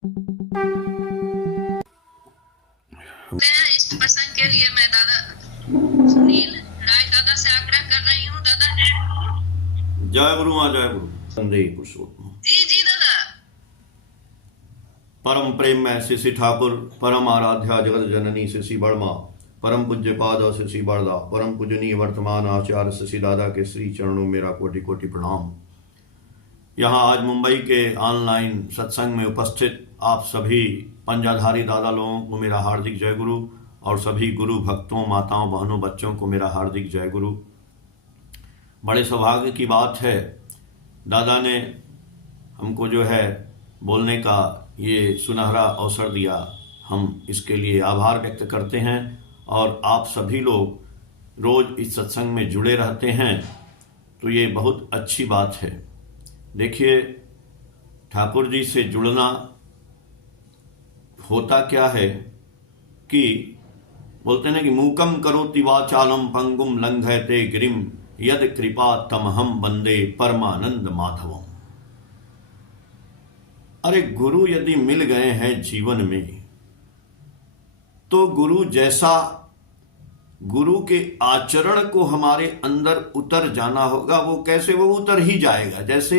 इस प्रसंग के लिए मैं दादा सुनील राय दादा से आग्रह कर रही हूँ। दादा जय गुरु मां जय गुरु। संदेह पुरुषोत्तम जी जी दादा। परम प्रेम में श्री ठाकुर परम आराध्या जगत जननी श्री बड़मा परम पूज्य पाद श्री बड़दा परम पूजनीय वर्तमान आचार्य श्री दादा के श्री चरणों मेरा कोटि कोटि प्रणाम। यहाँ आज मुंबई के ऑनलाइन सत्संग में उपस्थित आप सभी पंजाधारी दादा लोगों को मेरा हार्दिक जय गुरु और सभी गुरु भक्तों माताओं बहनों बच्चों को मेरा हार्दिक जय गुरु। बड़े सौभाग्य की बात है, दादा ने हमको जो है बोलने का ये सुनहरा अवसर दिया। हम इसके लिए आभार व्यक्त करते हैं और आप सभी लोग रोज इस सत्संग में जुड़े रहते हैं तो ये बहुत अच्छी बात है। देखिए, ठाकुर जी से जुड़ना होता क्या है कि बोलते हैं कि मूकम करोति वाचालम पंगुम लंघयते गिरिम यद कृपा तमहम वंदे परमानंद माधवम। अरे गुरु यदि मिल गए हैं जीवन में तो गुरु जैसा गुरु के आचरण को हमारे अंदर उतर जाना होगा। वो कैसे? वो उतर ही जाएगा। जैसे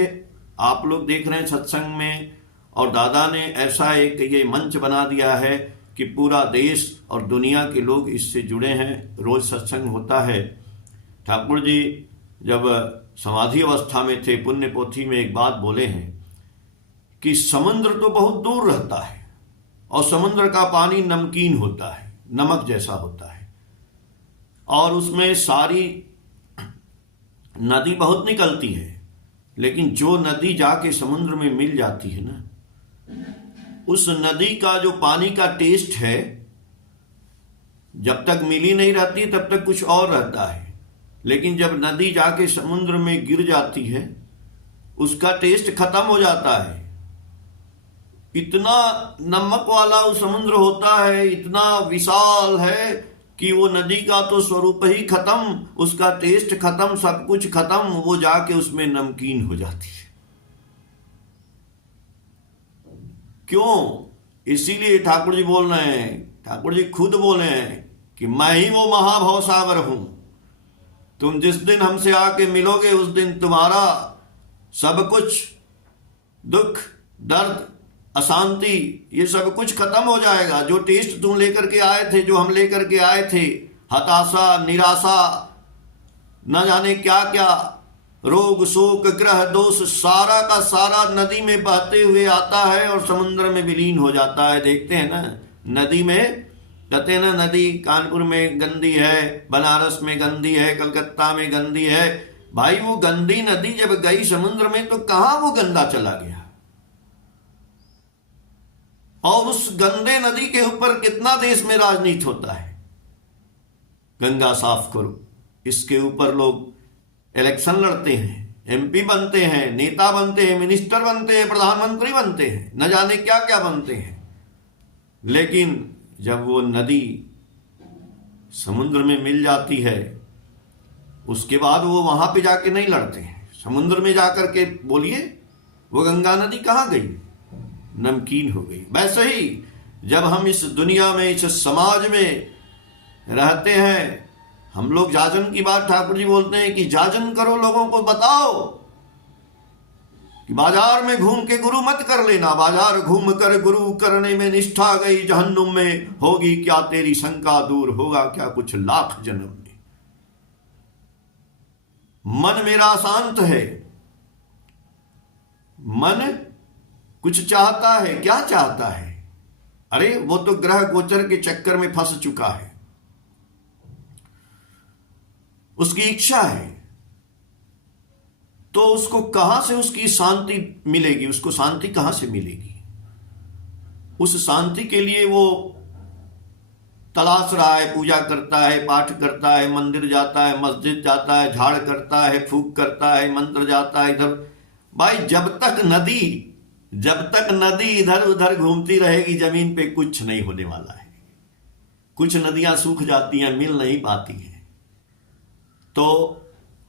आप लोग देख रहे हैं सत्संग में, और दादा ने ऐसा एक ये मंच बना दिया है कि पूरा देश और दुनिया के लोग इससे जुड़े हैं। रोज सत्संग होता है। ठाकुर जी जब समाधि अवस्था में थे, पुण्य पोथी में एक बात बोले हैं कि समुद्र तो बहुत दूर रहता है और समुद्र का पानी नमकीन होता है, नमक जैसा होता है, और उसमें सारी नदी बहुत निकलती है, लेकिन जो नदी जाके समुद्र में मिल जाती है ना, उस नदी का जो पानी का टेस्ट है, जब तक मिली नहीं रहती तब तक कुछ और रहता है, लेकिन जब नदी जाके समुद्र में गिर जाती है उसका टेस्ट खत्म हो जाता है। इतना नमक वाला वो समुद्र होता है, इतना विशाल है कि वो नदी का तो स्वरूप ही खत्म, उसका टेस्ट खत्म, सब कुछ खत्म, वो जाके उसमें नमकीन हो जाती है। क्यों? इसीलिए ठाकुर जी बोल रहे हैं, ठाकुर जी खुद बोले हैं कि मैं ही वो महाभव सागर हूं। तुम जिस दिन हमसे आके मिलोगे उस दिन तुम्हारा सब कुछ दुख दर्द अशांति ये सब कुछ खत्म हो जाएगा। जो टेस्ट तुम लेकर के आए थे, जो हम लेकर के आए थे, हताशा निराशा न जाने क्या क्या, रोग शोक ग्रह दोष, सारा का सारा नदी में बहते हुए आता है और समुद्र में विलीन हो जाता है। देखते हैं ना नदी में, कहते हैं ना नदी कानपुर में गंदी है, बनारस में गंदी है, कलकत्ता में गंदी है। भाई वो गंदी नदी जब गई समुद्र में तो कहां वो गंदा चला गया, और उस गंदे नदी के ऊपर कितना देश में राजनीति होता है। गंगा साफ करो, इसके ऊपर लोग इलेक्शन लड़ते हैं, एमपी बनते हैं, नेता बनते हैं, मिनिस्टर बनते हैं, प्रधानमंत्री बनते हैं, न जाने क्या क्या बनते हैं, लेकिन जब वो नदी समुद्र में मिल जाती है उसके बाद वो वहां पे जाके नहीं लड़ते हैं। समुद्र में जाकर के बोलिए वो गंगा नदी कहां गई? नमकीन हो गई। वैसे ही जब हम इस दुनिया में, इस समाज में रहते हैं, हम लोग जाजन की बात ठाकुर जी बोलते हैं कि जाजन करो, लोगों को बताओ कि बाजार में घूम के गुरु मत कर लेना, बाजार घूम कर गुरु करने में निष्ठा गई जहन्नुम में, होगी क्या तेरी शंका दूर, होगा क्या कुछ लाख जन्म में। मन मेरा शांत है, मन कुछ चाहता है, क्या चाहता है? अरे वो तो ग्रह गोचर के चक्कर में फंस चुका है, उसकी इच्छा है, तो उसको कहां से उसकी शांति मिलेगी? उसको शांति कहां से मिलेगी? उस शांति के लिए वो तलाश रहा है, पूजा करता है, पाठ करता है, मंदिर जाता है, मस्जिद जाता है, झाड़ करता है, फूक करता है, मंत्र जाता है इधर। भाई जब तक नदी इधर उधर घूमती रहेगी जमीन पे, कुछ नहीं होने वाला है। कुछ नदियां सूख जाती हैं, मिल नहीं पाती हैं। तो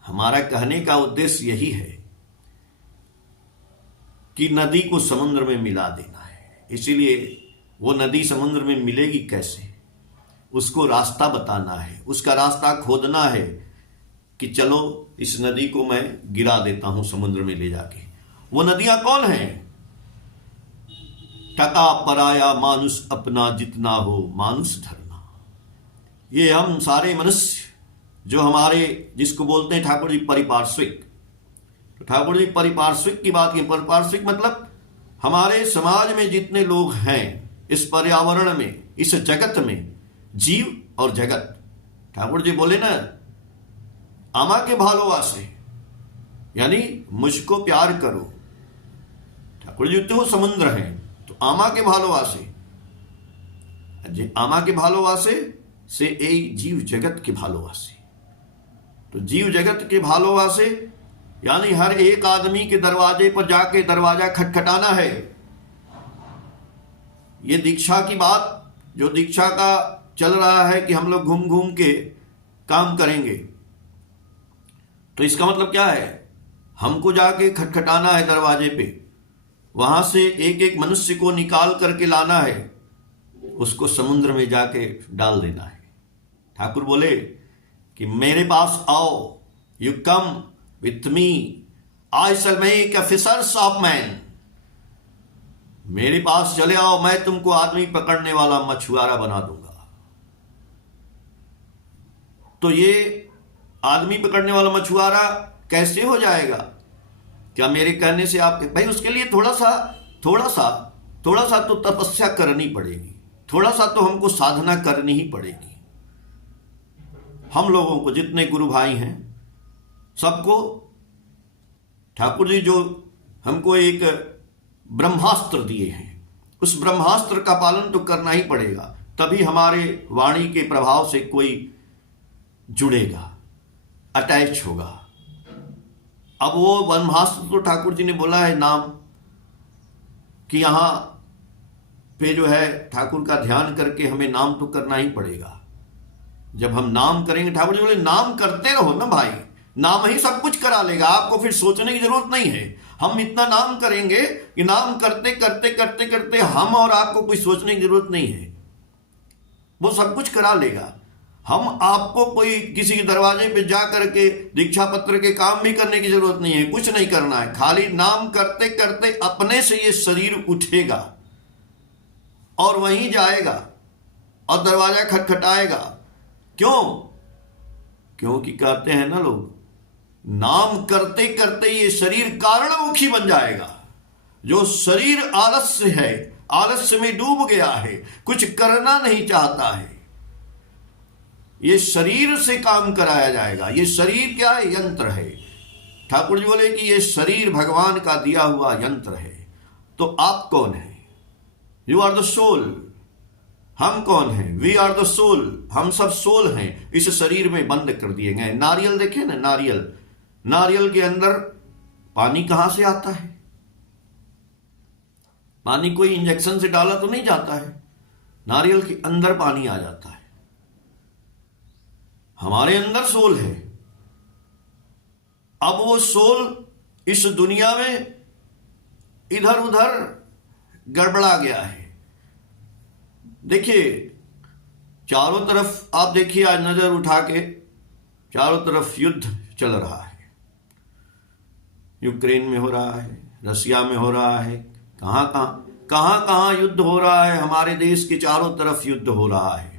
हमारा कहने का उद्देश्य यही है कि नदी को समुद्र में मिला देना है। इसीलिए वो नदी समुद्र में मिलेगी कैसे, उसको रास्ता बताना है, उसका रास्ता खोदना है कि चलो इस नदी को मैं गिरा देता हूं समुद्र में ले जाके। वो नदियां कौन है? टका पराया मानुष अपना जितना हो मानुष धरना। ये हम सारे मनुष्य जो हमारे, जिसको बोलते हैं ठाकुर जी परिपार्श्विक, तो ठाकुर जी परिपार्श्विक की बात की। परिपार्श्विक मतलब हमारे समाज में जितने लोग हैं, इस पर्यावरण में, इस जगत में, जीव और जगत। ठाकुर जी बोले ना, आमा के भालोवासे, यानी मुझको प्यार करो। ठाकुर जी तो समुद्र हैं, तो आमा के भालोवासे, आमा के भालोवासे से एक जीव जगत के भालोवासे। तो जीव जगत के भालोवासे यानी हर एक आदमी के दरवाजे पर जाके दरवाजा खटखटाना है। ये दीक्षा की बात, जो दीक्षा का चल रहा है कि हम लोग घूम घूम के काम करेंगे, तो इसका मतलब क्या है? हमको जाके खटखटाना है दरवाजे पे, वहां से एक एक मनुष्य को निकाल करके लाना है, उसको समुद्र में जाके डाल देना है। ठाकुर बोले कि मेरे पास आओ, you come with me, I shall make a fishers of man. मेरे पास चले आओ, मैं तुमको आदमी पकड़ने वाला मछुआरा बना दूंगा। तो ये आदमी पकड़ने वाला मछुआरा कैसे हो जाएगा? क्या मेरे कहने से आप? भाई उसके लिए थोड़ा सा तो तपस्या करनी पड़ेगी, थोड़ा सा तो हमको साधना करनी ही पड़ेगी। हम लोगों को, जितने गुरु भाई हैं, सबको ठाकुर जी जो हमको एक ब्रह्मास्त्र दिए हैं, उस ब्रह्मास्त्र का पालन तो करना ही पड़ेगा, तभी हमारे वाणी के प्रभाव से कोई जुड़ेगा, अटैच होगा। अब वो ब्रह्मास्त्र तो ठाकुर जी ने बोला है नाम, कि यहां पे जो है ठाकुर का ध्यान करके हमें नाम तो करना ही पड़ेगा। जब हम नाम करेंगे, ठाकुर जी बोले नाम करते रहो ना भाई, नाम ही सब कुछ करा लेगा, आपको फिर सोचने की जरूरत नहीं है। हम इतना नाम करेंगे कि नाम करते करते करते करते हम और आपको कुछ सोचने की जरूरत नहीं है, वो सब कुछ करा लेगा। हम आपको कोई किसी के दरवाजे पे जा करके दीक्षा पत्र के काम भी करने की जरूरत नहीं है, कुछ नहीं करना है, खाली नाम करते करते अपने से ये शरीर उठेगा और वहीं जाएगा और दरवाजा खटखटाएगा। क्यों? क्योंकि कहते हैं ना लोग, नाम करते करते ये शरीर कारणमुखी बन जाएगा। जो शरीर आलस्य है, आलस्य में डूब गया है, कुछ करना नहीं चाहता है, ये शरीर से काम कराया जाएगा। ये शरीर क्या है? यंत्र है। ठाकुर जी बोले कि ये शरीर भगवान का दिया हुआ यंत्र है। तो आप कौन है? You are the soul. हम कौन हैं? We are the soul. हम सब सोल हैं, इस शरीर में बंद कर दिए गए। नारियल देखे ना, नारियल, नारियल के अंदर पानी कहां से आता है? पानी कोई इंजेक्शन से डाला तो नहीं जाता है, नारियल के अंदर पानी आ जाता है। हमारे अंदर सोल है। अब वो सोल इस दुनिया में इधर उधर गड़बड़ा गया है। देखिए चारों तरफ आप देखिए, आज नजर उठा के चारों तरफ युद्ध चल रहा है। यूक्रेन में हो रहा है, रसिया में हो रहा है, कहां युद्ध हो रहा है। हमारे देश के चारों तरफ युद्ध हो रहा है।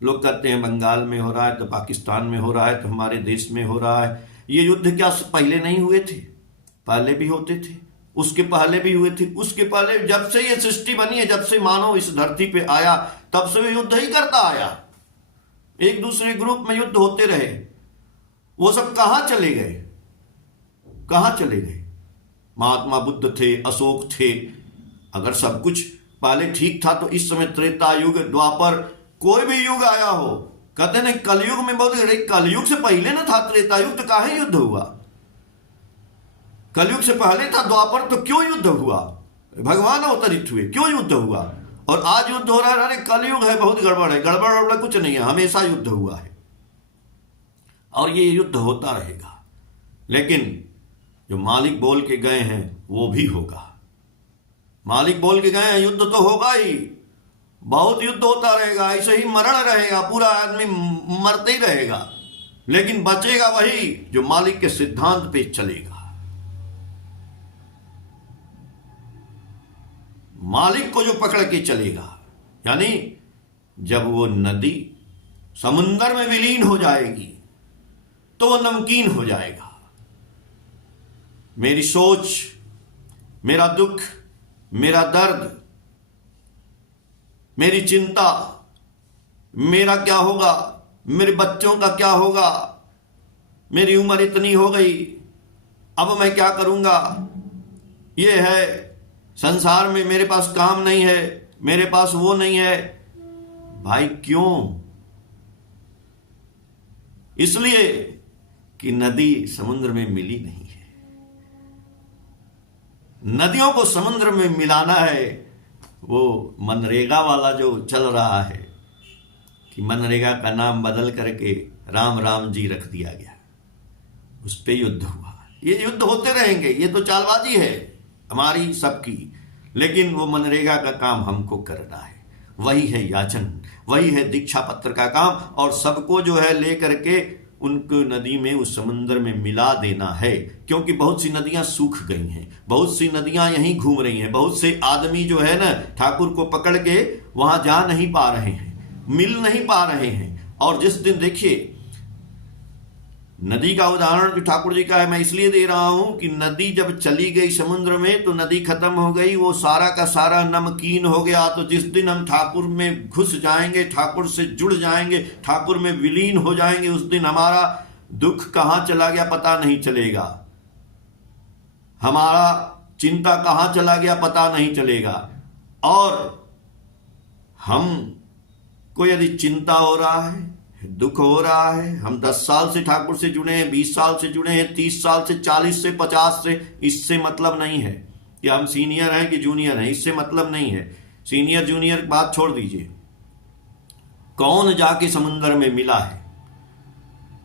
लोग कहते हैं बंगाल में हो रहा है, तो पाकिस्तान में हो रहा है, तो हमारे देश में हो रहा है। ये युद्ध क्या पहले नहीं हुए थे? पहले भी होते थे, उसके पहले भी हुए थे, उसके पहले, जब से ये सृष्टि बनी है, जब से मानव इस धरती पे आया, तब से वो युद्ध ही करता आया। एक दूसरे ग्रुप में युद्ध होते रहे। वो सब कहां चले गए? कहां चले गए? महात्मा बुद्ध थे, अशोक थे। अगर सब कुछ पहले ठीक था तो इस समय त्रेता युग, द्वापर, कोई भी युग आया हो, कहते नहीं कलयुग में बहुत, कलयुग से पहले ना था त्रेता युग, तो काहे युद्ध हुआ? कलयुग से पहले था द्वापर, तो क्यों युद्ध हुआ? भगवान अवतरित हुए, क्यों युद्ध हुआ? और आज युद्ध हो रहा है, अरे कलयुग है, बहुत गड़बड़ है। गड़बड़ कुछ नहीं है, हमेशा युद्ध हुआ है और ये युद्ध होता रहेगा। लेकिन जो मालिक बोल के गए हैं वो भी होगा। मालिक बोल के गए युद्ध तो होगा ही, बहुत युद्ध होता रहेगा, ऐसे ही मरण रहेगा, पूरा आदमी मरते ही रहेगा, लेकिन बचेगा वही जो मालिक के सिद्धांत पे चलेगा, मालिक को जो पकड़ के चलेगा। यानी जब वो नदी समुंदर में विलीन हो जाएगी तो वो नमकीन हो जाएगा। मेरी सोच, मेरा दुख, मेरा दर्द, मेरी चिंता, मेरा क्या होगा, मेरे बच्चों का क्या होगा, मेरी उम्र इतनी हो गई, अब मैं क्या करूंगा, ये है संसार में, मेरे पास काम नहीं है, मेरे पास वो नहीं है। भाई क्यों? इसलिए कि नदी समुद्र में मिली नहीं है। नदियों को समुद्र में मिलाना है, वो मनरेगा वाला जो चल रहा है कि मनरेगा का नाम बदल करके राम राम जी रख दिया गया, उस पे युद्ध हुआ। ये युद्ध होते रहेंगे, ये तो चालबाजी है हमारी सबकी, लेकिन वो मनरेगा का काम हमको करना है, वही है याचन, वही है दीक्षा पत्र का काम, और सबको जो है ले करके उनको नदी में, उस समुद्र में मिला देना है। क्योंकि बहुत सी नदियां सूख गई हैं, बहुत सी नदियां यहीं घूम रही हैं, बहुत से आदमी जो है ना ठाकुर को पकड़ के वहां जा नहीं पा रहे हैं, मिल नहीं पा रहे हैं। और जिस दिन देखिए, नदी का उदाहरण जो ठाकुर जी का है मैं इसलिए दे रहा हूं कि नदी जब चली गई समुद्र में तो नदी खत्म हो गई, वो सारा का सारा नमकीन हो गया। तो जिस दिन हम ठाकुर में घुस जाएंगे, ठाकुर से जुड़ जाएंगे, ठाकुर में विलीन हो जाएंगे, उस दिन हमारा दुख कहां चला गया पता नहीं चलेगा, हमारा चिंता कहां चला गया पता नहीं चलेगा। और हमको यदि चिंता हो रहा है, दुख हो रहा है, हम 10 साल से ठाकुर से जुड़े हैं, 20 साल से जुड़े हैं, 30 साल से, 40 से, 50 से, इससे मतलब नहीं है कि हम सीनियर हैं कि जूनियर हैं, इससे मतलब नहीं है। सीनियर जूनियर बात छोड़ दीजिए, कौन जाके समुद्र में मिला है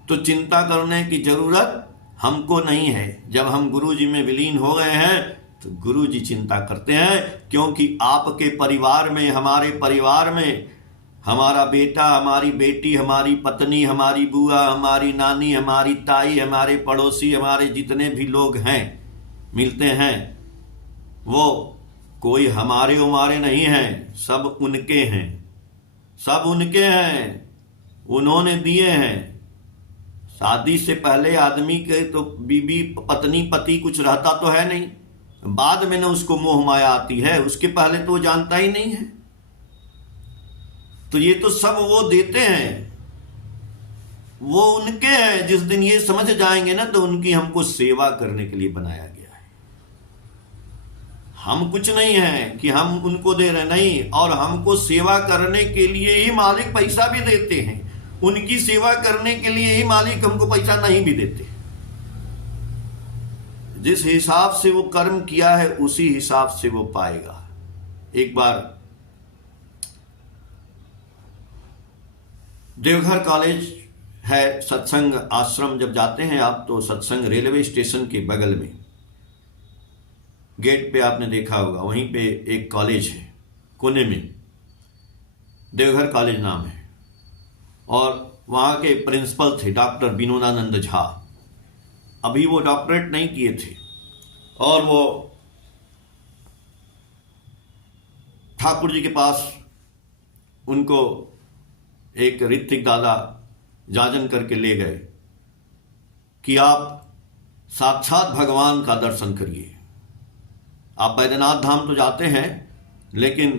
तो चिंता करने की जरूरत हमको नहीं है। जब हम गुरु जी में विलीन हो गए हैं तो गुरु जी चिंता करते हैं, क्योंकि आपके परिवार में, हमारे परिवार में, हमारा बेटा, हमारी बेटी, हमारी पत्नी, हमारी बुआ, हमारी नानी, हमारी ताई, हमारे पड़ोसी, हमारे जितने भी लोग हैं मिलते हैं, वो कोई हमारे उमारे नहीं हैं, सब उनके हैं, सब उनके हैं, उन्होंने दिए हैं। शादी से पहले आदमी के तो बीबी, पत्नी, पति कुछ रहता तो है नहीं, बाद में ना उसको मोह माया आती है, उसके पहले तो वो जानता ही नहीं है। तो ये तो सब वो देते हैं, वो उनके हैं। जिस दिन ये समझ जाएंगे ना तो उनकी हमको सेवा करने के लिए बनाया गया है। हम कुछ नहीं है कि हम उनको दे रहे, नहीं, और हमको सेवा करने के लिए ही मालिक पैसा भी देते हैं, उनकी सेवा करने के लिए ही मालिक हमको पैसा नहीं भी देते। जिस हिसाब से वो कर्म किया है उसी हिसाब से वो पाएगा। एक बार देवघर कॉलेज है, सत्संग आश्रम जब जाते हैं आप तो सत्संग रेलवे स्टेशन के बगल में गेट पे आपने देखा होगा, वहीं पे एक कॉलेज है कोने में, देवघर कॉलेज नाम है, और वहाँ के प्रिंसिपल थे डॉक्टर विनोदानंद झा। अभी वो डॉक्टरेट नहीं किए थे और वो ठाकुर जी के पास उनको एक ऋत्विक दादा जाजन करके ले गए कि आप साक्षात भगवान का दर्शन करिए। आप बैद्यनाथ धाम तो जाते हैं लेकिन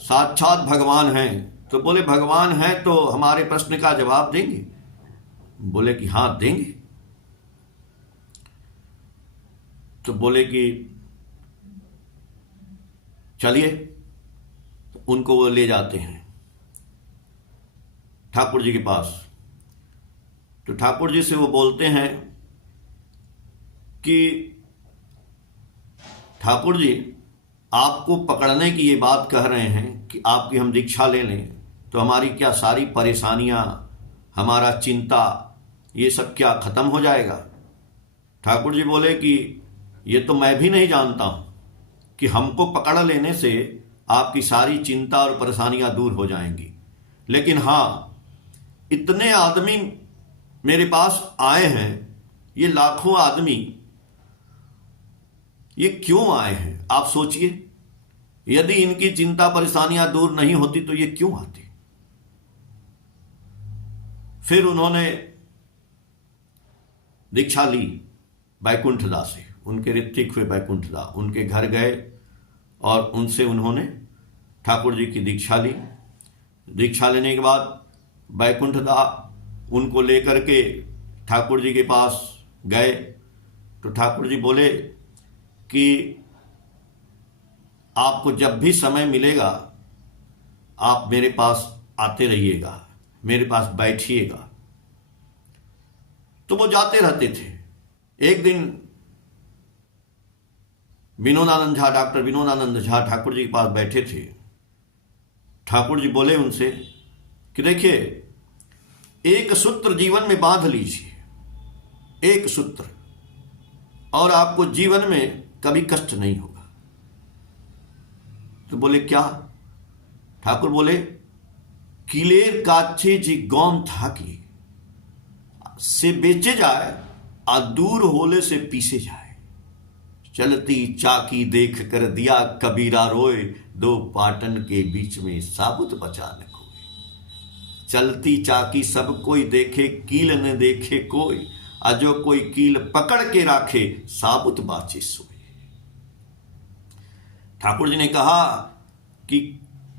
साक्षात भगवान हैं। तो बोले भगवान हैं तो हमारे प्रश्न का जवाब देंगे? बोले कि हाँ देंगे। तो बोले कि चलिए, तो उनको वो ले जाते हैं ठाकुर जी के पास। तो ठाकुर जी से वो बोलते हैं कि ठाकुर जी आपको पकड़ने की ये बात कह रहे हैं कि आपकी हम दीक्षा ले लें तो हमारी क्या सारी परेशानियां, हमारा चिंता, ये सब क्या खत्म हो जाएगा? ठाकुर जी बोले कि ये तो मैं भी नहीं जानता हूं कि हमको पकड़ लेने से आपकी सारी चिंता और परेशानियां दूर हो जाएंगी, लेकिन हाँ, इतने आदमी मेरे पास आए हैं, ये लाखों आदमी, ये क्यों आए हैं? आप सोचिए, यदि इनकी चिंता परेशानियां दूर नहीं होती तो ये क्यों आती? फिर उन्होंने दीक्षा ली बैकुंठदा से, उनके ऋत्विक हुए बैकुंठदा, उनके घर गए और उनसे उन्होंने ठाकुर जी की दीक्षा ली। दीक्षा लेने के बाद बैकुंठदा उनको लेकर के ठाकुर जी के पास गए, तो ठाकुर जी बोले कि आपको जब भी समय मिलेगा आप मेरे पास आते रहिएगा, मेरे पास बैठिएगा। तो वो जाते रहते थे। एक दिन विनोदानंद झा, डॉक्टर विनोदानंद झा ठाकुर जी के पास बैठे थे। ठाकुर जी बोले उनसे कि देखिए, एक सूत्र जीवन में बांध लीजिए, एक सूत्र, और आपको जीवन में कभी कष्ट नहीं होगा। तो बोले क्या? ठाकुर बोले, किलेर काछे जी गौम थाकी से बेचे जाए आ दूर होले से पीसे जाए, चलती चाकी देख कर दिया कबीरा रोए, दो पाटन के बीच में साबुत बचा न कोई। चलती चाकी सब कोई देखे, कील न देखे कोई, अजो कोई कील पकड़ के राखे, साबुत बाचे सोए। ठाकुर जी ने कहा कि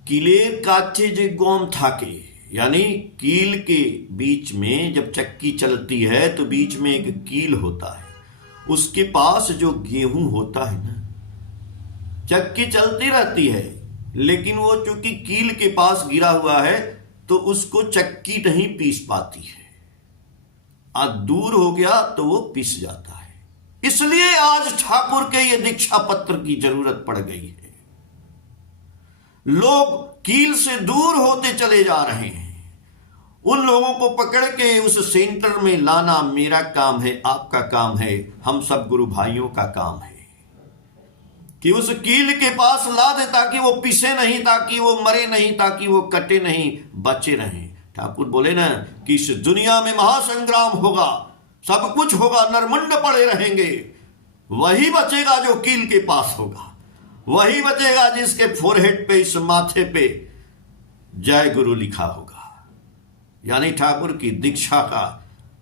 किलेर काचे जे गोम थाके, यानी कील के बीच में जब चक्की चलती है तो बीच में एक कील होता है, उसके पास जो गेहूं होता है ना, चक्की चलती रहती है लेकिन वो चूंकि कील के पास गिरा हुआ है तो उसको चक्की नहीं पीस पाती है, आज दूर हो गया तो वो पिस जाता है। इसलिए आज ठाकुर के ये दीक्षा पत्र की जरूरत पड़ गई है। लोग कील से दूर होते चले जा रहे हैं। उन लोगों को पकड़ के उस सेंटर में लाना मेरा काम है, आपका काम है, हम सब गुरु भाइयों का काम है कि उस कील के पास ला दे, ताकि वो पिसे नहीं, ताकि वो मरे नहीं, ताकि वो कटे नहीं, बचे रहें। ठाकुर बोले ना कि इस दुनिया में महासंग्राम होगा, सब कुछ होगा, नरमुंड पड़े रहेंगे, वही बचेगा जो कील के पास होगा, वही बचेगा जिसके फोरहेड पे, इस माथे पे जय गुरु लिखा होगा, यानी ठाकुर की दीक्षा का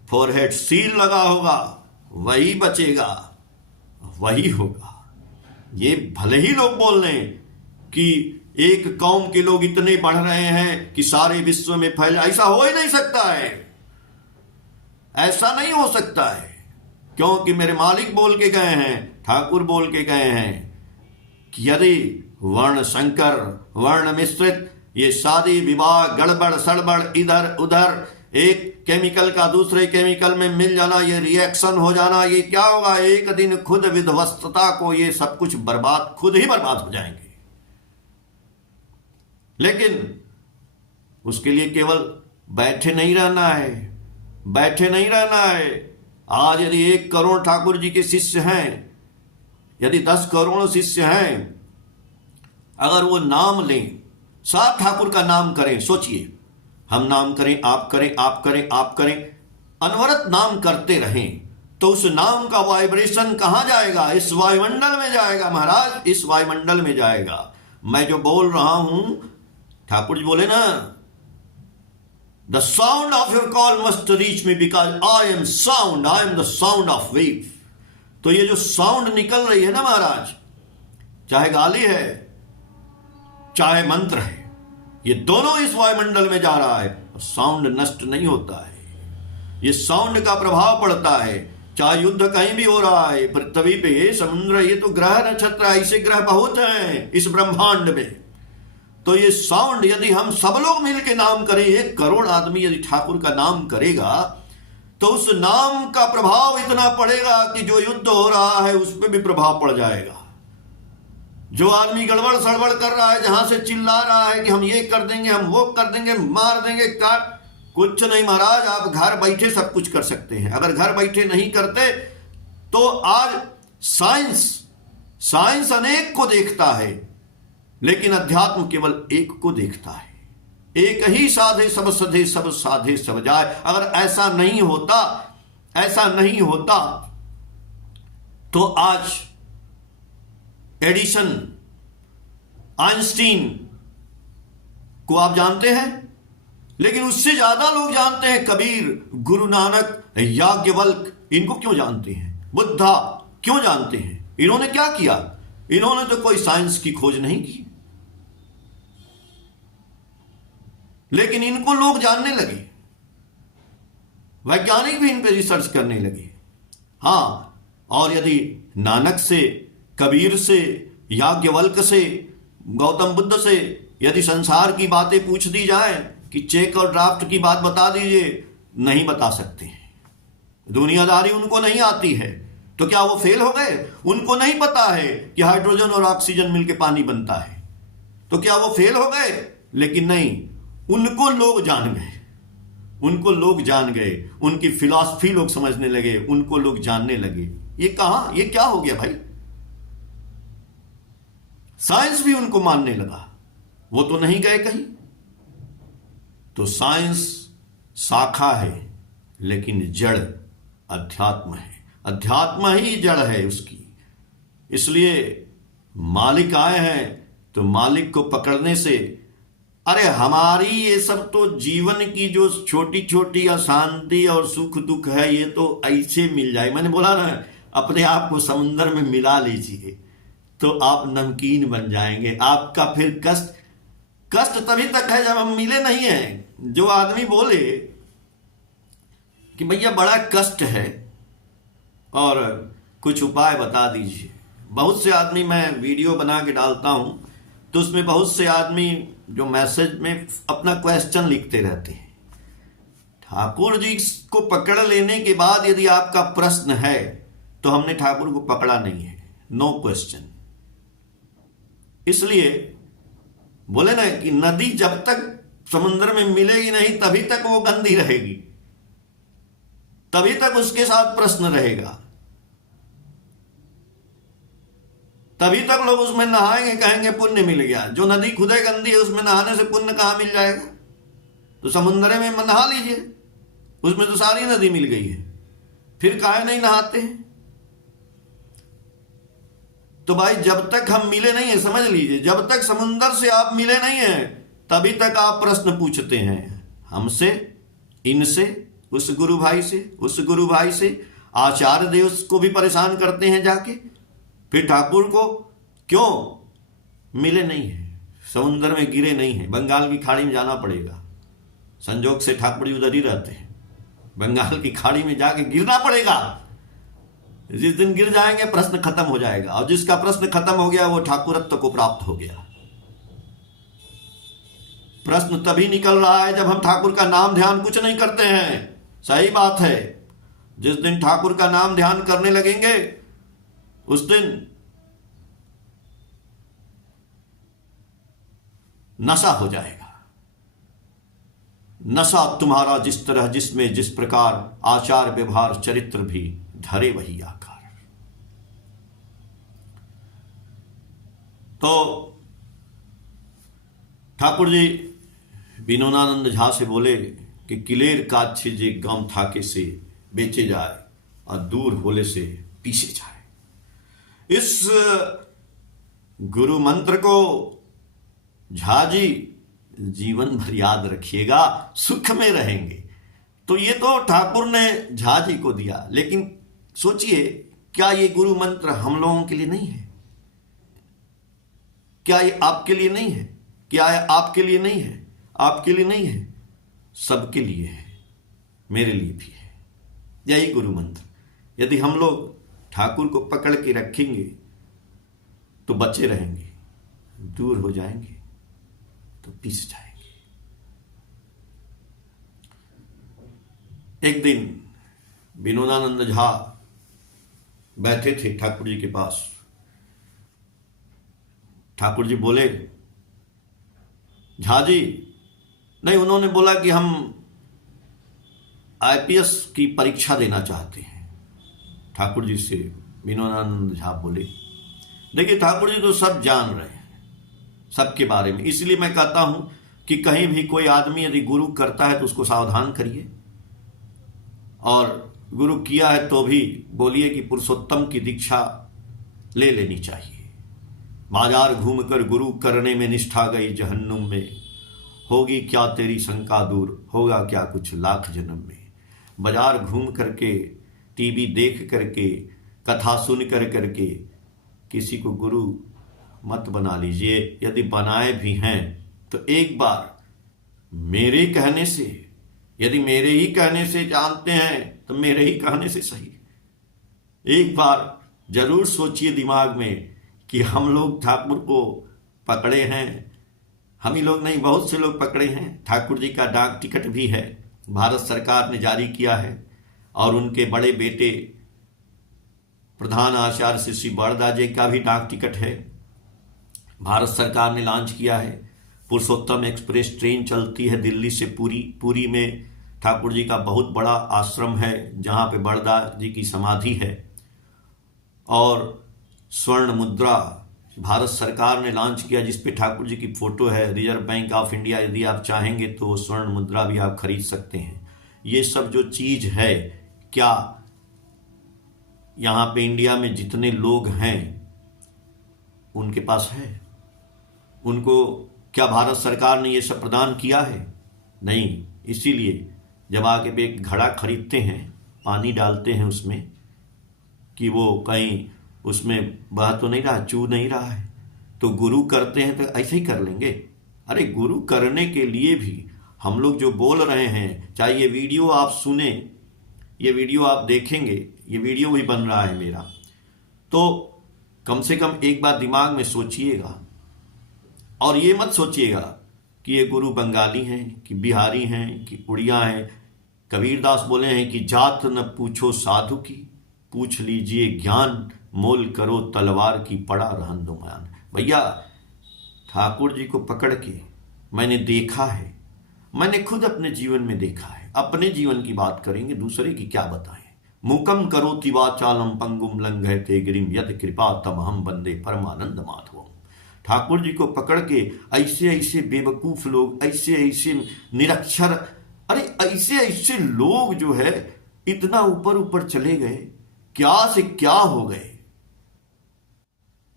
फोरहेड सील लगा होगा, वही बचेगा, वही होगा। ये भले ही लोग बोल रहे हैं कि एक कौम के लोग इतने बढ़ रहे हैं कि सारे विश्व में फैल, ऐसा हो ही नहीं सकता है, ऐसा नहीं हो सकता है, क्योंकि मेरे मालिक बोल के गए हैं, ठाकुर बोल के गए हैं कि यदि वर्ण संकर, वर्ण मिश्रित, ये शादी विवाह गड़बड़ सड़बड़ इधर उधर, एक केमिकल का दूसरे केमिकल में मिल जाना, ये रिएक्शन हो जाना, ये क्या होगा, एक दिन खुद विध्वस्तता को ये सब कुछ बर्बाद, खुद ही बर्बाद हो जाएंगे। लेकिन उसके लिए केवल बैठे नहीं रहना है, बैठे नहीं रहना है। आज यदि 1 करोड़ ठाकुर जी के शिष्य हैं, यदि 10 करोड़ शिष्य हैं, अगर वो नाम लें, साथ ठाकुर का नाम करें, सोचिए, हम नाम करें, आप करें, आप करें, आप करें, अनवरत नाम करते रहें, तो उस नाम का वाइब्रेशन कहां जाएगा? इस वायुमंडल में जाएगा महाराज, इस वायुमंडल में जाएगा। मैं जो बोल रहा हूं, ठाकुर जी बोले ना, the sound of your call must reach me because I am sound, I am the sound of wave. तो ये जो साउंड निकल रही है ना महाराज, चाहे गाली है चाहे मंत्र है, ये दोनों इस वायुमंडल में जा रहा है, साउंड नष्ट नहीं होता है, ये साउंड का प्रभाव पड़ता है। चाहे युद्ध कहीं भी हो रहा है, पृथ्वी पे, समुद्र, ये तो ग्रह नक्षत्र, ऐसे ग्रह बहुत हैं इस ब्रह्मांड में, तो ये साउंड, यदि हम सब लोग मिलकर नाम करें, 1 करोड़ आदमी यदि ठाकुर का नाम करेगा, तो उस नाम का प्रभाव इतना पड़ेगा कि जो युद्ध हो रहा है उस पर भी प्रभाव पड़ जाएगा। जो आदमी गड़बड़ सड़बड़ कर रहा है, जहां से चिल्ला रहा है कि हम ये कर देंगे, हम वो कर देंगे, मार देंगे, काट, कुछ नहीं महाराज, आप घर बैठे सब कुछ कर सकते हैं। अगर घर बैठे नहीं करते तो आज साइंस साइंस अनेक को देखता है, लेकिन अध्यात्म केवल एक को देखता है। एक ही साधे सब सधे, सब साधे सब जाए। अगर ऐसा नहीं होता तो आज एडिसन, आइंस्टीन को आप जानते हैं, लेकिन उससे ज्यादा लोग जानते हैं कबीर, गुरु नानक, याज्ञवल्क। इनको क्यों जानते हैं? बुद्धा क्यों जानते हैं? इन्होंने क्या किया? इन्होंने तो कोई साइंस की खोज नहीं की, लेकिन इनको लोग जानने लगे, वैज्ञानिक भी इन पे रिसर्च करने लगे। हां, और यदि नानक से, कबीर से, याज्ञवल्क से, गौतम बुद्ध से यदि संसार की बातें पूछ दी जाए कि चेक और ड्राफ्ट की बात बता दीजिए, नहीं बता सकते हैं। दुनियादारी उनको नहीं आती है, तो क्या वो फेल हो गए? उनको नहीं पता है कि हाइड्रोजन और ऑक्सीजन मिलकर पानी बनता है, तो क्या वो फेल हो गए? लेकिन नहीं, उनको लोग जान गए, उनको लोग जान गए, उनकी फिलॉसफी लोग समझने लगे, उनको लोग जानने लगे। ये कहां, ये क्या हो गया भाई? साइंस भी उनको मानने लगा, वो तो नहीं गए कहीं। तो साइंस शाखा है, लेकिन जड़ अध्यात्म है। अध्यात्म ही जड़ है उसकी। इसलिए मालिक आए हैं तो मालिक को पकड़ने से, अरे हमारी ये सब तो जीवन की जो छोटी छोटी अशांति और सुख दुख है, ये तो ऐसे मिल जाए। मैंने बोला ना, अपने आप को समुद्र में मिला लीजिए तो आप नमकीन बन जाएंगे। आपका फिर कष्ट तभी तक है जब हम मिले नहीं हैं। जो आदमी बोले कि भैया बड़ा कष्ट है और कुछ उपाय बता दीजिए, बहुत से आदमी, मैं वीडियो बना के डालता हूं तो उसमें बहुत से आदमी जो मैसेज में अपना क्वेश्चन लिखते रहते हैं। ठाकुर जी को पकड़ लेने के बाद यदि आपका प्रश्न है तो हमने ठाकुर को पकड़ा नहीं है, नो क्वेश्चन। इसलिए बोले ना कि नदी जब तक समुद्र में मिलेगी नहीं तभी तक वो गंदी रहेगी, तभी तक उसके साथ प्रश्न रहेगा, तभी तक लोग उसमें नहाएंगे, कहेंगे पुण्य मिल गया। जो नदी खुदे गंदी है उसमें नहाने से पुण्य कहां मिल जाएगा? तो समुद्र में नहा लीजिए, उसमें तो सारी नदी मिल गई है, फिर काहे नहीं नहाते हैं? तो भाई जब तक हम मिले नहीं है, समझ लीजिए, जब तक समुद्र से आप मिले नहीं है तभी तक आप प्रश्न पूछते हैं हमसे, इनसे, उस गुरु भाई से, उस गुरु भाई से। आचार्य देव को भी परेशान करते हैं जाके, फिर ठाकुर को क्यों मिले नहीं है? समुद्र में गिरे नहीं है, बंगाल की खाड़ी में जाना पड़ेगा। संजोग से ठाकुर जी उधर ही रहते हैं, बंगाल की खाड़ी में जाके गिरना पड़ेगा। जिस दिन गिर जाएंगे प्रश्न खत्म हो जाएगा, और जिसका प्रश्न खत्म हो गया वो ठाकुरत्व को प्राप्त हो गया। प्रश्न तभी निकल रहा है जब हम ठाकुर का नाम ध्यान कुछ नहीं करते हैं। सही बात है, जिस दिन ठाकुर का नाम ध्यान करने लगेंगे उस दिन नशा हो जाएगा। नशा तुम्हारा जिस तरह, जिसमें जिस प्रकार आचार व्यवहार चरित्र भी धरे वही आकार। तो ठाकुर जी विनोदानंद झा से बोले कि किलेर काछे जे गम थाके से बेचे जाए और दूर होले से पीछे जाए। इस गुरु मंत्र को झा जी जीवन भर याद रखिएगा, सुख में रहेंगे। तो ये तो ठाकुर ने झा जी को दिया, लेकिन सोचिए क्या ये गुरु मंत्र हम लोगों के लिए नहीं है? क्या ये आपके लिए नहीं है? क्या ये आपके लिए नहीं है? आपके लिए नहीं है, सबके लिए है, मेरे लिए भी है। यही गुरु मंत्र यदि हम लोग ठाकुर को पकड़ के रखेंगे तो बचे रहेंगे, दूर हो जाएंगे तो पीछे जाएंगे। एक दिन विनोदानंद झा बैठे थे ठाकुर जी के पास। ठाकुर जी बोले, झा जी, नहीं, उन्होंने बोला कि हम आईपीएस की परीक्षा देना चाहते हैं। ठाकुर जी से विनोदानंद झा बोले, देखिए ठाकुर जी तो सब जान रहे हैं सबके बारे में, इसलिए मैं कहता हूं कि कहीं भी कोई आदमी यदि गुरु करता है तो उसको सावधान करिए, और गुरु किया है तो भी बोलिए कि पुरुषोत्तम की दीक्षा ले लेनी चाहिए। बाजार घूमकर गुरु करने में निष्ठा गई जहन्नुम में, होगी क्या तेरी शंका दूर, होगा क्या कुछ लाख जन्म में। बाजार घूम करके, टीवी देख करके, कथा सुन करके किसी को गुरु मत बना लीजिए। यदि बनाए भी हैं तो एक बार मेरे कहने से, यदि मेरे ही कहने से जानते हैं तो मेरे ही कहने से सही। एक बार जरूर सोचिए दिमाग में कि हम लोग ठाकुर को पकड़े हैं, हम ही लोग नहीं बहुत से लोग पकड़े हैं। ठाकुर जी का डाक टिकट भी है, भारत सरकार ने जारी किया है, और उनके बड़े बेटे प्रधान आचार्य श्री श्री बरदा जी का भी डाक टिकट है, भारत सरकार ने लॉन्च किया है। पुरुषोत्तम एक्सप्रेस ट्रेन चलती है दिल्ली से पुरी। पुरी में ठाकुर जी का बहुत बड़ा आश्रम है जहाँ पे बरदा जी की समाधि है, और स्वर्ण मुद्रा भारत सरकार ने लॉन्च किया जिस पे ठाकुर जी की फोटो है। रिजर्व बैंक ऑफ इंडिया, यदि आप चाहेंगे तो स्वर्ण मुद्रा भी आप खरीद सकते हैं। ये सब जो चीज है, क्या यहाँ पे इंडिया में जितने लोग हैं उनके पास है? उनको क्या भारत सरकार ने ये सब प्रदान किया है? नहीं। इसीलिए जब आके पे एक घड़ा खरीदते हैं, पानी डालते हैं उसमें कि वो कहीं उसमें बह तो नहीं रहा, चू नहीं रहा है, तो गुरु करते हैं तो ऐसे ही कर लेंगे। अरे गुरु करने के लिए भी हम लोग जो बोल रहे हैं, चाहे ये वीडियो आप सुने, ये वीडियो आप देखेंगे, ये वीडियो भी बन रहा है मेरा, तो कम से कम एक बार दिमाग में सोचिएगा, और ये मत सोचिएगा कि ये गुरु बंगाली हैं कि बिहारी हैं कि उड़िया हैं। कबीरदास बोले हैं कि जात न पूछो साधु की, पूछ लीजिए ज्ञान, मोल करो तलवार की, पड़ा रहन दो म्यान। भैया ठाकुर जी को पकड़ के मैंने देखा है, मैंने खुद अपने जीवन में देखा है। अपने जीवन की बात करेंगे, दूसरे की क्या बताएं। मूकम करोति वाचालम पंगुम लंघयते गिरिम, यद कृपा तमहम बंदे परमानंद माधवम। ठाकुर जी को पकड़ के ऐसे ऐसे बेवकूफ लोग, ऐसे ऐसे निरक्षर, अरे ऐसे ऐसे लोग जो है इतना ऊपर ऊपर चले गए, क्या से क्या हो गए।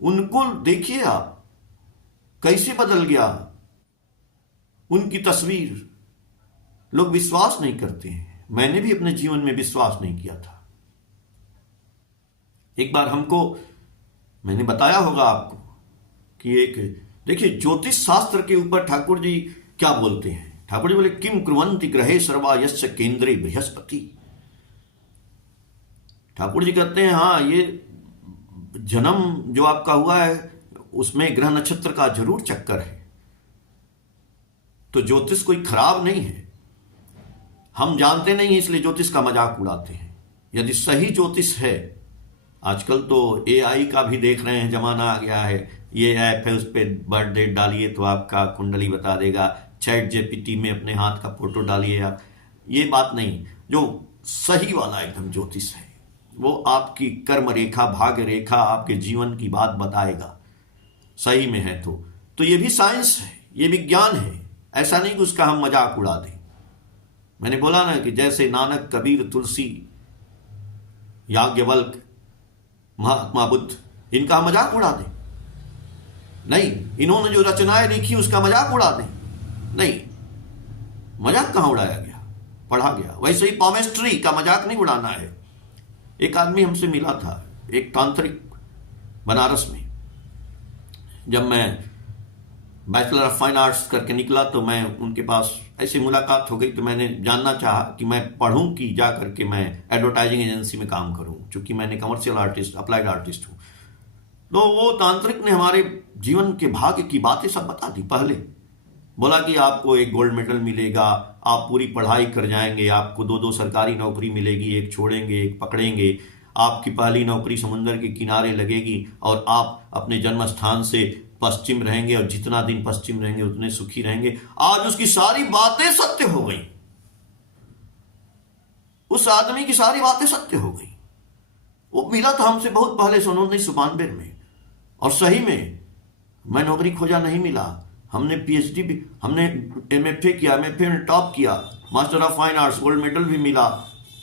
उनको देखिए आप कैसे बदल गया उनकी तस्वीर। लोग विश्वास नहीं करते हैं। मैंने भी अपने जीवन में विश्वास नहीं किया था। एक बार हमको, मैंने बताया होगा आपको कि एक, देखिए ज्योतिष शास्त्र के ऊपर ठाकुर जी क्या बोलते हैं। ठाकुर जी बोले किम कुर्वन्ति ग्रहे सर्वा यस्य केंद्रे बृहस्पति। ठाकुर जी कहते हैं हाँ, ये जन्म जो आपका हुआ है उसमें ग्रह नक्षत्र का जरूर चक्कर है, तो ज्योतिष कोई खराब नहीं है। हम जानते नहीं इसलिए ज्योतिष का मजाक उड़ाते हैं। यदि सही ज्योतिष है, आजकल तो एआई का भी देख रहे हैं, जमाना आ गया है, ये ऐप है उस पर बर्थ डेट डालिए तो आपका कुंडली बता देगा। चैट जीपीटी में अपने हाथ का फोटो डालिए आप। ये बात नहीं, जो सही वाला एकदम ज्योतिष है वो आपकी कर्म रेखा, भाग्य रेखा, आपके जीवन की बात बताएगा सही में है तो ये भी साइंस है, ये विज्ञान है। ऐसा नहीं कि उसका हम मजाक उड़ा दें। मैंने बोला ना कि जैसे नानक, कबीर, तुलसी, याज्ञवल्क, महात्मा बुद्ध, इनका मजाक उड़ा दें? नहीं। इन्होंने जो रचनाएं लिखी उसका मजाक उड़ा दें? नहीं। मजाक कहां उड़ाया गया, पढ़ा गया। वैसे ही पॉमेस्ट्री का मजाक नहीं उड़ाना है। एक आदमी हमसे मिला था, एक तांत्रिक, बनारस में। जब मैं बैचलर ऑफ फाइन आर्ट्स करके निकला तो मैं उनके पास ऐसी मुलाकात हो गई, तो मैंने जानना चाहा कि मैं पढ़ूं कि जा करके मैं एडवर्टाइजिंग एजेंसी में काम करूं, क्योंकि मैंने कमर्शियल आर्टिस्ट, अप्लाइड आर्टिस्ट हूं। तो वो तांत्रिक ने हमारे जीवन के भाग्य की बातें सब बता दी। पहले बोला कि आपको एक गोल्ड मेडल मिलेगा, आप पूरी पढ़ाई कर जाएंगे, आपको 2-2 सरकारी नौकरी मिलेगी, एक छोड़ेंगे एक पकड़ेंगे, आपकी पहली नौकरी समुद्र के किनारे लगेगी और आप अपने जन्म स्थान से पश्चिम रहेंगे और जितना दिन पश्चिम रहेंगे उतने सुखी रहेंगे। आज उसकी सारी बातें सत्य हो गई। उस आदमी की सारी बातें सत्य हो गई। वो मिला था हमसे बहुत पहले 1992 में, और सही में मैं नौकरी खोजा, नहीं मिला। हमने पीएचडी भी, हमने एमएफए किया, एमएफए में टॉप किया, master of fine arts gold medal भी मिला,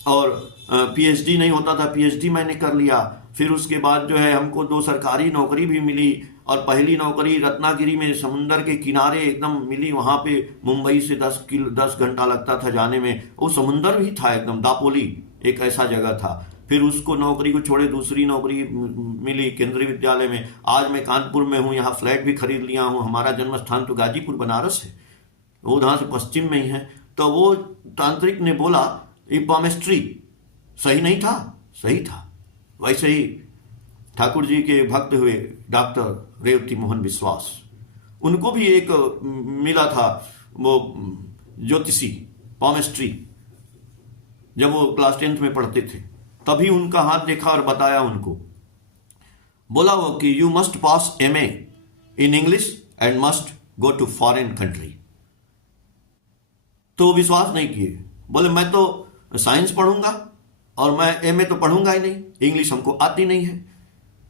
और पीएचडी नहीं होता था, पीएचडी मैंने कर लिया। फिर उसके बाद जो है हमको 2 सरकारी नौकरी भी मिली, और पहली नौकरी रत्नागिरी में समुंदर के किनारे एकदम मिली। वहाँ पे मुंबई से 10 घंटा लगता था जाने में, वो समुंदर भी था एकदम, दापोली एक ऐसा जगह था। फिर उसको नौकरी को छोड़े दूसरी नौकरी मिली केंद्रीय विद्यालय में। आज मैं कानपुर में हूँ, यहाँ फ्लैट भी खरीद लिया हूँ। हमारा जन्म स्थान तो गाजीपुर बनारस है, वो उधर से पश्चिम में ही है। तो वो तांत्रिक ने बोला ये पामेस्ट्री सही नहीं था, सही था। वैसे ही ठाकुर जी के भक्त हुए डॉक्टर रेवती मोहन विश्वास, उनको भी एक मिला था वो ज्योतिषी पामेस्ट्री, जब वो क्लास 10th में पढ़ते थे, तभी उनका हाथ देखा और बताया उनको। बोला वो कि you must pass MA in English and must go to foreign country. तो विश्वास नहीं किए, बोले मैं तो साइंस पढ़ूंगा और मैं एमए तो पढ़ूंगा ही नहीं, इंग्लिश हमको आती नहीं है,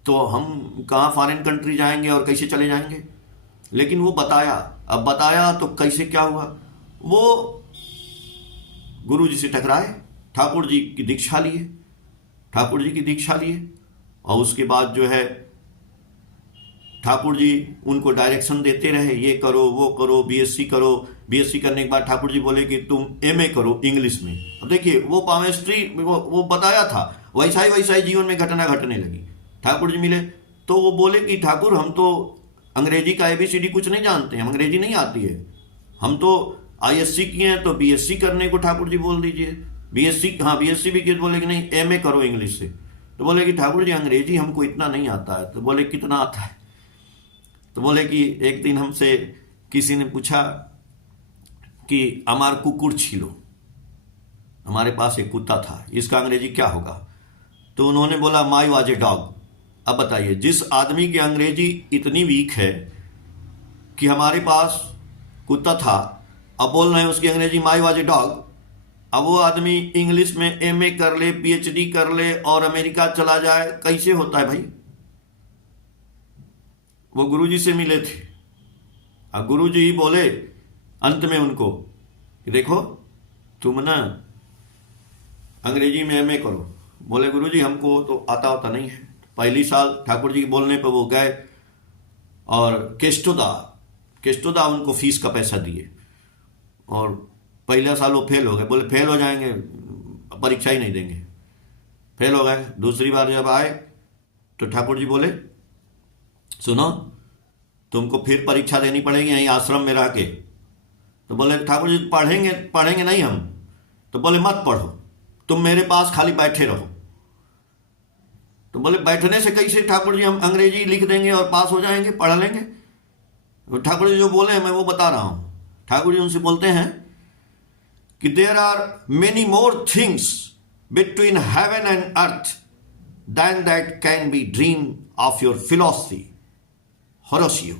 तो हम कहाँ फॉरेन कंट्री जाएंगे और कैसे चले जाएंगे। लेकिन वो बताया, अब बताया तो कैसे क्या हुआ, वो गुरु जी से टकराए, ठाकुर जी की दीक्षा लिए, ठाकुर जी की दीक्षा लिए। और उसके बाद जो है ठाकुर जी उनको डायरेक्शन देते रहे, ये करो वो करो, बीएससी करो। बीएससी करने के बाद ठाकुर जी बोले कि तुम एमए करो इंग्लिश में। अब देखिए वो पामेस्ट्री वो बताया था, वैसा ही जीवन में घटना घटने लगी। ठाकुर जी मिले तो वो बोले कि ठाकुर हम तो अंग्रेजी का एबीसीडी कुछ नहीं जानते हैं, अंग्रेजी नहीं आती है, हम तो आईएससी किए हैं, तो बीएससी करने को ठाकुर जी बोल दीजिए। बीएससी, हाँ बीएससी भी किए, बोले कि नहीं एमए करो इंग्लिश से। तो बोले कि ठाकुर जी अंग्रेजी हमको इतना नहीं आता है। तो बोले कितना आता है? तो बोले कि एक दिन हमसे किसी ने पूछा कि अमार कुकुर छीलो, हमारे पास एक कुत्ता था, इसका अंग्रेजी क्या होगा? तो उन्होंने बोला माई वाज ए डॉग। अब बताइए, जिस आदमी की अंग्रेजी इतनी वीक है कि हमारे पास कुत्ता था, अब बोल रहे हैं उसकी अंग्रेजी माई वाज ए डॉग। अब वो आदमी इंग्लिश में एमए कर ले, पीएचडी कर ले और अमेरिका चला जाए, कैसे होता है भाई? वो गुरुजी से मिले थे, अब गुरुजी ही बोले अंत में उनको कि देखो तुम ना अंग्रेजी में एमए करो। बोले गुरुजी हमको तो आता होता नहीं है। पहली साल ठाकुर जी के बोलने पर वो गए और केस्टोदा उनको फीस का पैसा दिए, और पहला साल वो फेल हो गए। बोले फेल हो जाएंगे, परीक्षा ही नहीं देंगे, फेल हो गए। दूसरी बार जब आए तो ठाकुर जी बोले सुनो तुमको फिर परीक्षा देनी पड़ेगी यहीं आश्रम में रह के। तो बोले ठाकुर जी पढ़ेंगे नहीं हम। तो बोले मत पढ़ो, तुम मेरे पास खाली बैठे रहो। तो बोले बैठने से कैसे ठाकुर जी हम अंग्रेजी लिख देंगे और पास हो जाएंगे, पढ़ लेंगे? तो ठाकुर जी जो बोले मैं वो बता रहा हूं। ठाकुर जी उनसे बोलते हैं कि there are many more things between heaven and earth than that can be dream of your philosophy Horatio.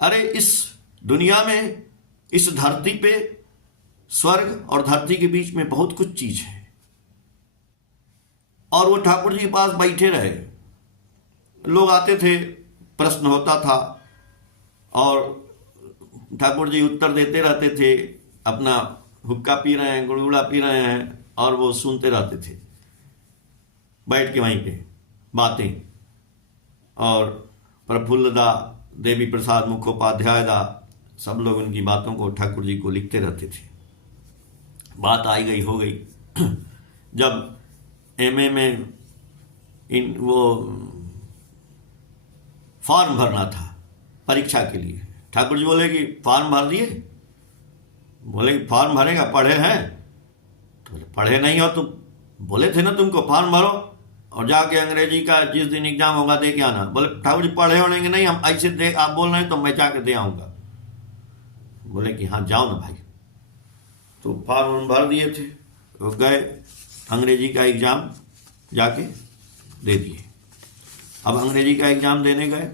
अरे इस दुनिया में, इस धरती पे, स्वर्ग और धरती के बीच में बहुत कुछ चीज है। और वो ठाकुर जी के पास बैठे रहे, लोग आते थे, प्रश्न होता था और ठाकुर जी उत्तर देते रहते थे, अपना हुक्का पी रहे हैं, गुड़गुड़ा पी रहे हैं, और वो सुनते रहते थे बैठ के वहीं पे बातें। और प्रफुल्लदा, देवी प्रसाद मुखोपाध्याय दा, सब लोग उनकी बातों को ठाकुर जी को लिखते रहते थे। बात आई गई हो गई। जब एमए में वो फॉर्म भरना था परीक्षा के लिए, ठाकुर जी बोले कि फॉर्म भर दिए? बोले कि फॉर्म भरेगा, पढ़े हैं? तो बोले पढ़े नहीं हो तो बोले थे ना तुमको फॉर्म भरो और जाके अंग्रेजी का जिस दिन एग्जाम होगा दे के आना। बोले ठाकुर जी पढ़े होंगे नहीं, हम ऐसे दे, आप बोल रहे हैं तो मैं जाके दे आऊंगा। बोले कि हाँ जाओ ना भाई। तो फॉर्म भर दिए थे, तो गए अंग्रेजी का एग्जाम जाके दे दिए। अब अंग्रेजी का एग्जाम देने गए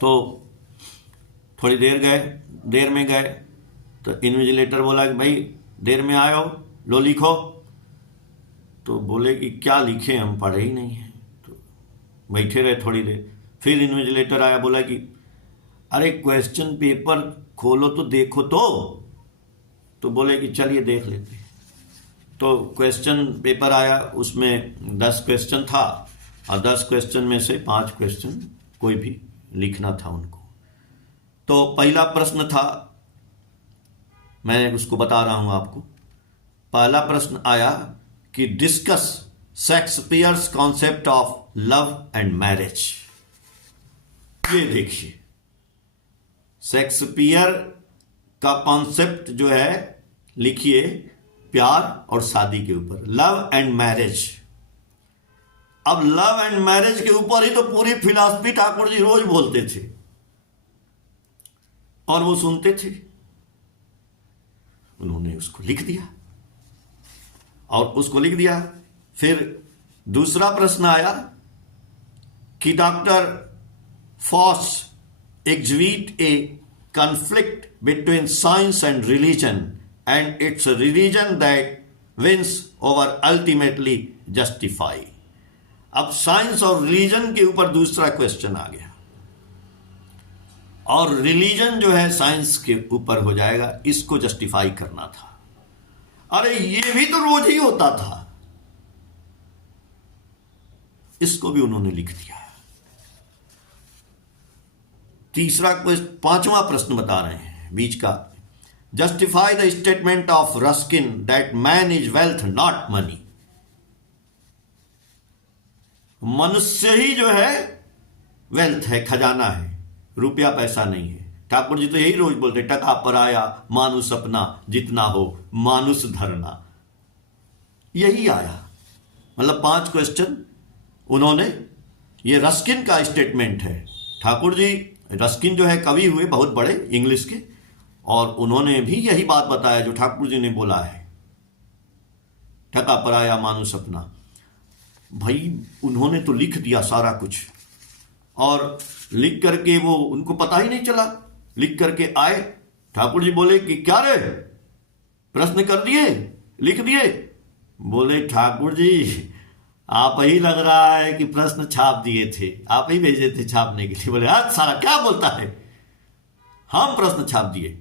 तो थोड़ी देर में गए तो इन्विजिलेटर बोला कि भाई देर में आए हो, लो लिखो। तो बोले कि क्या लिखे, हम पढ़े ही नहीं हैं। तो बैठे रहे थोड़ी देर, फिर इन्विजिलेटर आया, बोला कि अरे क्वेश्चन पेपर खोलो तो देखो तो बोले कि चलिए देख लेते हैं। तो क्वेश्चन पेपर आया, उसमें 10 क्वेश्चन था और 10 क्वेश्चन में से 5 क्वेश्चन कोई भी लिखना था उनको। तो पहला प्रश्न था, मैं उसको बता रहा हूं आपको। पहला प्रश्न आया कि discuss Shakespeare's concept of love and marriage. ये देखिए, शेक्सपियर का कॉन्सेप्ट जो है लिखिए प्यार और शादी के ऊपर, लव एंड मैरिज। अब लव एंड मैरिज के ऊपर ही तो पूरी फिलॉसफी ठाकुर जी रोज बोलते थे और वो सुनते थे। उन्होंने उसको लिख दिया और उसको लिख दिया। फिर दूसरा प्रश्न आया कि डॉक्टर फॉस exhibit a conflict between science and religion, and it's a religion that wins over ultimately justify। अब साइंस और रिलीजन के ऊपर दूसरा क्वेश्चन आ गया और रिलीजन जो है साइंस के ऊपर हो जाएगा, इसको जस्टिफाई करना था। अरे ये भी तो रोज ही होता था, इसको भी उन्होंने लिख दिया। तीसरा क्वेश्चन, 5वां प्रश्न बता रहे हैं बीच का, justify the statement of Ruskin that man is wealth not money. मनुष्य ही जो है वेल्थ है, खजाना है, रुपया पैसा नहीं है। ठाकुर जी तो यही रोज बोलते, टका पराया मानुष अपना, जितना हो मानुष धरना। यही आया, मतलब 5 क्वेश्चन उन्होंने, ये रस्किन का स्टेटमेंट है। ठाकुर जी, रस्किन जो है कवि हुए बहुत बड़े इंग्लिश के, और उन्होंने भी यही बात बताया जो ठाकुर जी ने बोला है, टका पराया मानुष अपना। भाई उन्होंने तो लिख दिया सारा कुछ, और लिख करके वो उनको पता ही नहीं चला। लिख करके आए, ठाकुर जी बोले कि क्या रे, प्रश्न कर दिए, लिख दिए? बोले ठाकुर जी आप ही लग रहा है कि प्रश्न छाप दिए थे, आप ही भेजे थे छापने के लिए। बोले आज सारा क्या बोलता है, हम प्रश्न छाप दिए।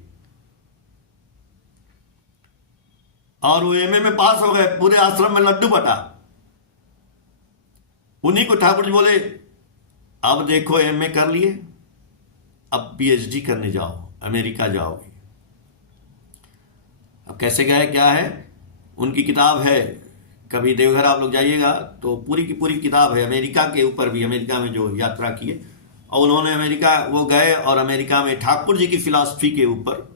और वो एमए में पास हो गए, पूरे आश्रम में लड्डू बटा। उन्हीं को ठाकुर जी बोले अब देखो एमए कर लिए, अब पीएचडी करने जाओ, अमेरिका जाओगे। अब कैसे गए, क्या है, उनकी किताब है, कभी देवघर आप लोग जाइएगा तो पूरी की पूरी किताब है अमेरिका के ऊपर भी, अमेरिका में जो यात्रा की है। और उन्होंने अमेरिका वो गए और अमेरिका में ठाकुर जी की फिलॉसफी के ऊपर,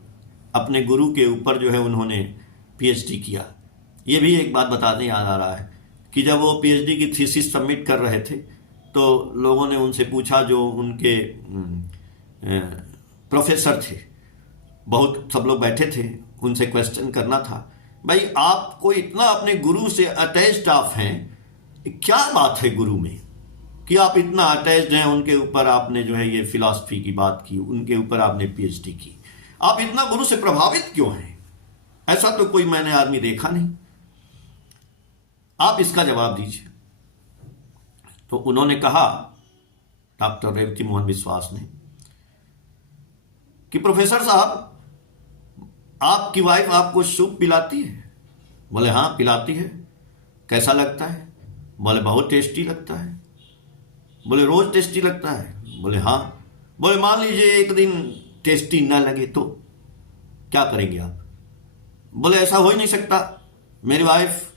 अपने गुरु के ऊपर जो है उन्होंने पीएचडी किया। ये भी एक बात बताने याद आ रहा है कि जब वो पीएचडी की थीसिस सबमिट कर रहे थे तो लोगों ने उनसे पूछा, जो उनके प्रोफेसर थे, बहुत सब लोग बैठे थे, उनसे क्वेश्चन करना था, भाई आपको इतना अपने गुरु से अटैच्ड आप हैं, क्या बात है गुरु में कि आप इतना अटैच्ड हैं उनके ऊपर, आपने जो है ये फिलॉसफी की बात की, उनके ऊपर आपने पीएचडी की, आप इतना गुरु से प्रभावित क्यों हैं? ऐसा तो कोई मैंने आदमी देखा नहीं, आप इसका जवाब दीजिए। तो उन्होंने कहा, डॉक्टर रेवती मोहन विश्वास ने, कि प्रोफेसर साहब आपकी वाइफ आपको सूप पिलाती है? बोले हाँ पिलाती है। कैसा लगता है? बोले बहुत टेस्टी लगता है। बोले रोज टेस्टी लगता है? बोले हाँ। बोले मान लीजिए एक दिन टेस्टी ना लगे तो क्या करेंगे आप? बोले ऐसा हो ही नहीं सकता, मेरी वाइफ,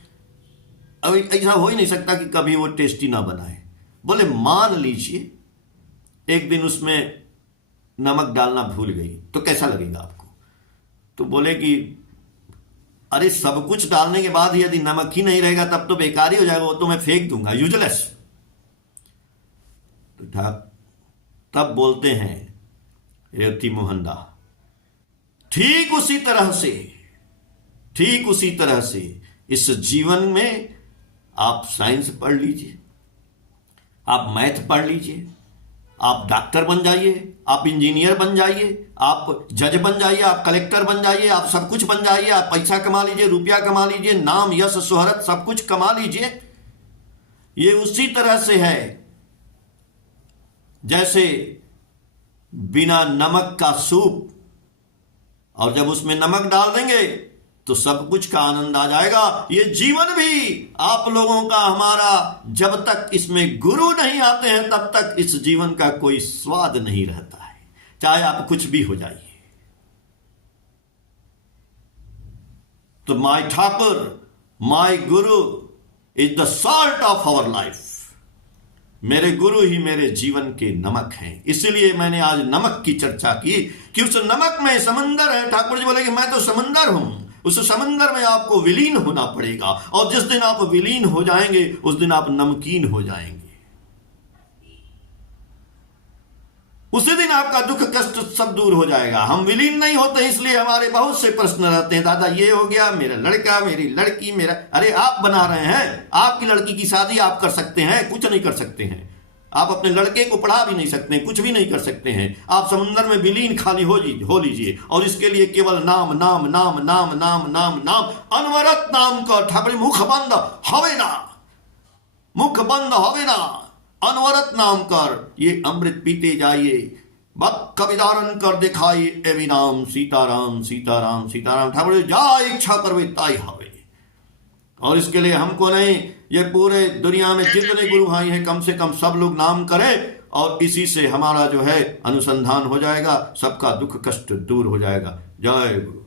अभी ऐसा हो ही नहीं सकता कि कभी वो टेस्टी ना बनाए। बोले मान लीजिए एक दिन उसमें नमक डालना भूल गई तो कैसा लगेगा आपको? तो बोले कि अरे सब कुछ डालने के बाद यदि नमक ही नहीं रहेगा तब तो बेकार ही हो जाएगा, वो तो मैं फेंक दूंगा, यूजलेस। तो तब बोलते हैं रेवती मोहन दा, ठीक उसी तरह से इस जीवन में आप साइंस पढ़ लीजिए, आप मैथ पढ़ लीजिए, आप डॉक्टर बन जाइए, आप इंजीनियर बन जाइए, आप जज बन जाइए, आप कलेक्टर बन जाइए, आप सब कुछ बन जाइए, आप पैसा कमा लीजिए, रुपया कमा लीजिए, नाम यश शोहरत सब कुछ कमा लीजिए। ये उसी तरह से है जैसे बिना नमक का सूप, और जब उसमें नमक डाल देंगे तो सब कुछ का आनंद आ जाएगा। ये जीवन भी आप लोगों का, हमारा, जब तक इसमें गुरु नहीं आते हैं तब तक इस जीवन का कोई स्वाद नहीं रहता है, चाहे आप कुछ भी हो जाइए। तो my Thakur, my guru is the salt of our life. मेरे गुरु ही मेरे जीवन के नमक हैं। इसलिए मैंने आज नमक की चर्चा की कि उस नमक में समंदर है। ठाकुर जी बोले कि मैं तो समंदर हूं, उस समंदर में आपको विलीन होना पड़ेगा, और जिस दिन आप विलीन हो जाएंगे उस दिन आप नमकीन हो जाएंगे। उसी दिन आपका दुख कष्ट सब दूर हो जाएगा। हम विलीन नहीं होते, इसलिए हमारे बहुत से प्रश्न रहते हैं, दादा ये हो गया, मेरा लड़का, मेरी लड़की, मेरा, अरे आप बना रहे हैं। आपकी लड़की की शादी आप कर सकते हैं? कुछ नहीं कर सकते हैं। आप अपने लड़के को पढ़ा भी नहीं सकते, कुछ भी नहीं कर सकते हैं। आप समुद्र में विलीन खाली हो लीजिए, और इसके लिए केवल नाम नाम नाम नाम नाम नाम नाम, अनवरत नाम कर। ठाकुर मुख बंद हवे ना, मुख बंद हवे ना, अनवरत नाम कर, ये अमृत पीते जाइए। भक्त कविदारन कर दिखाई एवं नाम, सीताराम सीताराम सीताराम। ठाकुर जा इच्छा करवे ताई हवे। और इसके लिए हमको नहीं, ये पूरे दुनिया में जितने गुरु भाई हैं कम से कम सब लोग नाम करें, और इसी से हमारा जो है अनुसंधान हो जाएगा, सबका दुख कष्ट दूर हो जाएगा। जय गुरु।